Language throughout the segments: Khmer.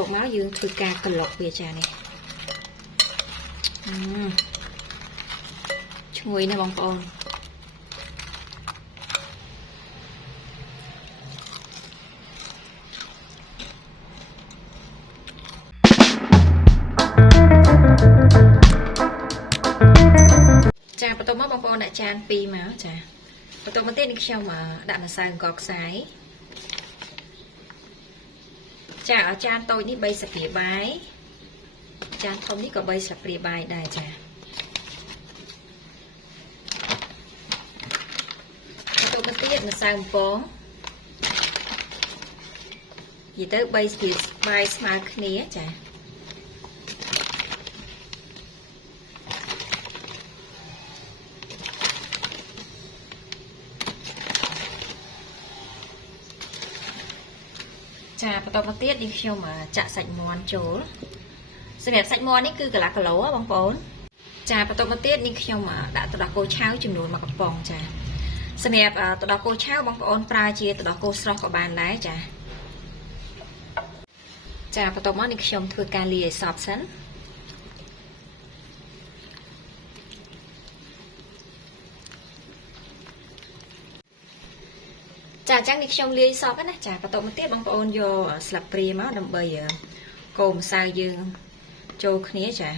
ออกมายืนถือกากระหลอกเบียจานี่ช่วยนะบองปอนចាបន្ទាប់មកបងប្អូនដាក់ចាន2មកចាបន្ទាប់មកទៀតនេះខ្ញុំដាក់ម្សៅអង្ករខ្សាយចាឲ្យចានតូចនេះ3ស្លាបព្រាបាយចានធំនេះក៏3ស្លាបព្រាបាយដែរចាបន្ទាប់មកទៀតម្សៅបំពងនិយាយទៅ3ស្លាបព្រាបាយស្មើគ្នាចាចាបន្តមកទៀតនេះខ្ញុំចាក់សាច់មាន់ចូលសម្រាប់សាច់មាន់នេះគឺកន្លះគីឡូបងប្អូនចាបន្តមកទៀតនេះខ្ញុំដាក់ទឹកដោះគោឆៅចំនួន1កំប៉ុងចាសម្រាប់ទឹកដោះគោឆៅបងប្អូនប្រើជាទឹកដោះគោស្រស់ក៏បានដែរចាបន្តមកនេះខ្ញុំធ្វើការលាយឲ្យសព្វសិនចាអញ្ចឹងនេះខ្ញុំលាយសពណាចាបន្តមកទៀតបងប្អូនយកស្លាបព្រាមកដើម្បីកូរម្សៅយើងចូលគ្នាចា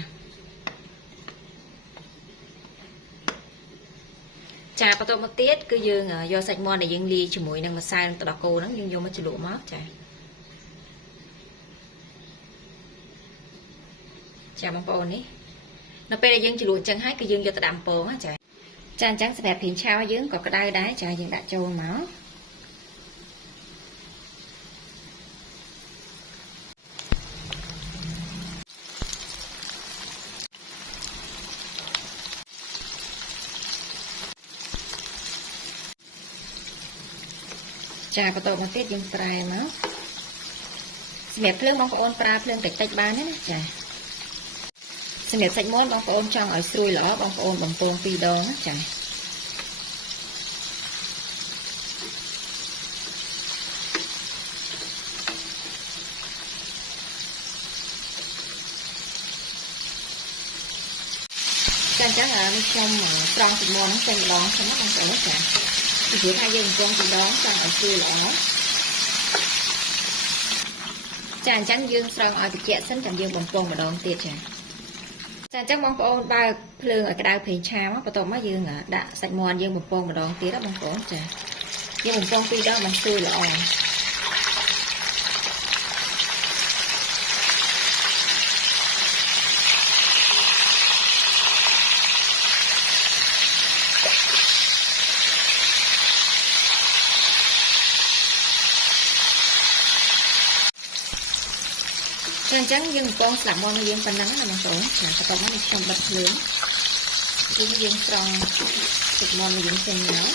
បន្តមកទៀតគឺយើងយកសាច់មាន់ដែលយើងលាយជាមួយនឹងម្សៅទឹកដោះគោហ្នឹងយើងយកមកជ្រលក់មកចាបងប្អូននេះនៅពេលដែលយើងជ្រលក់អញ្ចឹងហើយគឺយើងយកទៅដាក់អំពងចាអញ្ចឹងសម្រាប់ព្រាងឆៅយើងក៏ក្តៅដែរចាយើងដាក់ចូលមកចាបន្តមកទៀតយើងប្រែមកសម្រាប់ភ្លើងបងប្អូនប្រើភ្លើងតិចៗបានណាចាសម្រាប់សាច់មាន់បងប្អូនចង់ឲ្យស្រួយល្អបងប្អូនបំពង2ដងចាអញ្ចឹងនេះខ្ញុំត្រង់សាច់មាន់ហ្នឹងចេញម្ដងសិនណាបងប្អូនចាពីព្រោះថាយើងបំពង2ដងចង់ឲ្យស្រួយល្អចាអញ្ចឹងយើងស្រង់ឲ្យត្រជាក់សិនចាំយើងបំពងម្ដងទៀតចាអញ្ចឹងបងប្អូនបើកភ្លើងឲ្យក្តៅប្រេងឆាមកបន្ទាប់មកយើងដាក់សាច់មាន់យើងបំពងម្ដងទៀតណាបងប្អូនចាយើងបំពង2ដងមិនស្រួយល្អអញ្ចឹងយើងបំពងស្លាប់មាន់យើងប៉ុណ្ណឹងណាបងប្អូនចាបន្ទាប់មកខ្ញុំបិទភ្លើងយើងស្រង់ទឹកមាន់យើងចេញមក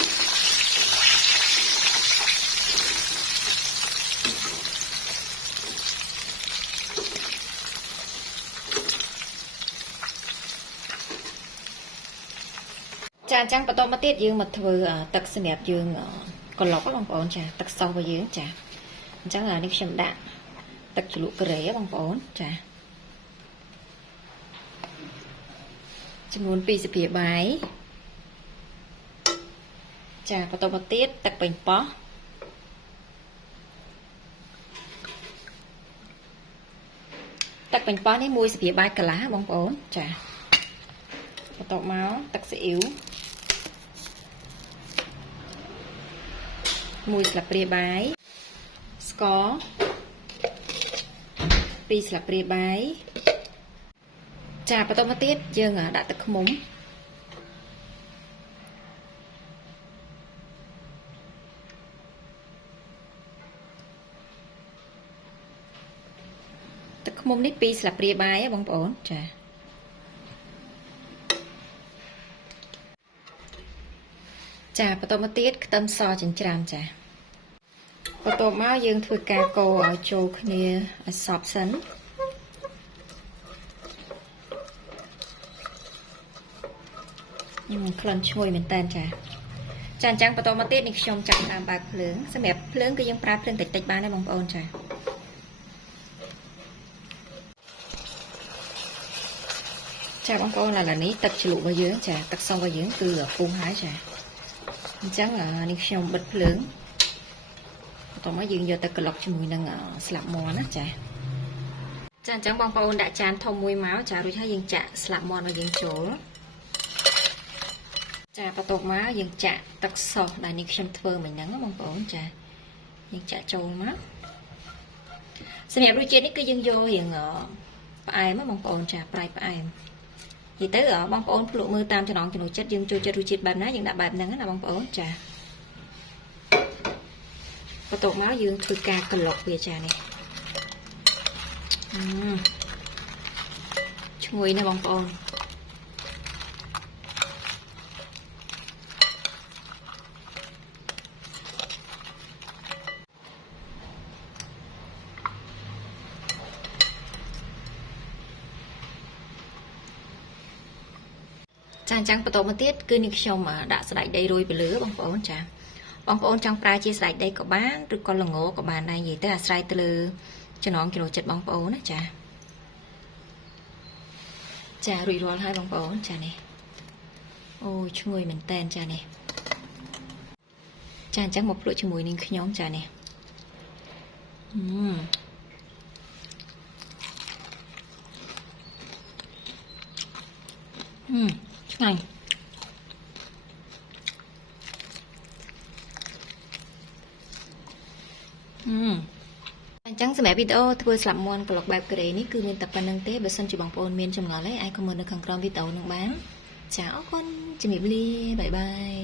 ចាអញ្ចឹងបន្តមកទៀតយើងមកធ្វើទឹកសម្រាប់យើងកន្លុកបងប្អូនចាទឹកសោសរបស់យើងចាអញ្ចឹងនេះខ្ញុំដាក់ទឹកជ្រលក់ការ៉េបងប្អូនចាចំនួន2ស្លាបព្រាបាយចាបន្តមកទៀតទឹកប៉េងប៉ោះទឹកប៉េងប៉ោះនេះ1ស្លាបព្រាបាយកន្លះបងប្អូនចាបន្តមកទឹកស៊ីអ៊ីវ1ស្លាបព្រាបាយស្ករ2ស្លាបព្រាបាយចាបន្តមកទៀតយើងដាក់ទឹកឃ្មុំទឹកឃ្មុំនេះ2ស្លាបព្រាបាយបងប្អូនចាបន្តមកទៀតខ្ទឹមសចិញ្ច្រាំចាបន្ទាប់មកយើងធ្វើការកូរឲ្យចូលគ្នាឲ្យសព្វសិនក្លិនឈ្ងុយមែនតើចាអញ្ចឹងបន្តមកទៀតនេះខ្ញុំចាក់តាមបើកភ្លើងសម្រាប់ភ្លើងគឺយើងប្រើភ្លើងតិចៗបានដែរបងប្អូនចា ចាបងប្អូនឥឡូវនេះទឹកជ្រលក់របស់យើងចាទឹកសុំរបស់យើងគឺពុះហើយចាអញ្ចឹងនេះខ្ញុំបិទភ្លើងបន្ទាប់មកយើងយកទៅក្លុកជាមួយនឹងស្លាបមាន់ណាចាអញ្ចឹងបងប្អូនដាក់ចានធំមួយមកចារួចហើយយើងចាក់ស្លាបមាន់របស់យើងចូលចាបន្ទាប់មកយើងចាក់ទឹកសោះដែលនេះខ្ញុំធ្វើមិញហ្នឹងបងប្អូនចាយើងចាក់ចូលមកសម្រាប់រសជាតិនេះគឺយើងយករៀងផ្អែមបងប្អូនចាប្រៃផ្អែមនិយាយទៅបងប្អូនភ្លក់មើលតាមចំណងចំណូលចិត្តយើងចូលចិត្តរសជាតិបែបណាយើងដាក់បែបហ្នឹងណាបងប្អូនចាបន្ទាប់មកយើងធ្វើការក្លុកវាចានេះឈ្ងុយណាស់បងប្អូនចាអញ្ចឹងបន្តមកទៀតគឺនេះខ្ញុំដាក់ស្តេចដីរោយពីលើបងប្អូនចាបងប្អូនចង់ប្រើជាស្តេចដីក៏បានឬក៏ល្ងក៏បានដែរនិយាយទៅអាស្រ័យទៅលើចំណងចំណូលចិត្តបងប្អូនណាចាចារួចរាល់ហើយបងប្អូនចានេះអូឈ្ងុយមែនតែនចានេះចាអញ្ចឹងមកភ្លក់ជាមួយនឹងខ្ញុំចានេះឆ្ងាញ់អញ្ចឹងសម្រាប់វីដេអូធ្វើស្លាប់មាន់ក្លុកបែបកូរ៉េនេះគឺមានតែប៉ុណ្្នឹងទេបើសិនជាបងប្អូនមានចម្ងល់អីអាចខមមិននៅខាងក្រោមវីដេអូនឹងបានចាអរគុណជំរាបលាបាយបាយ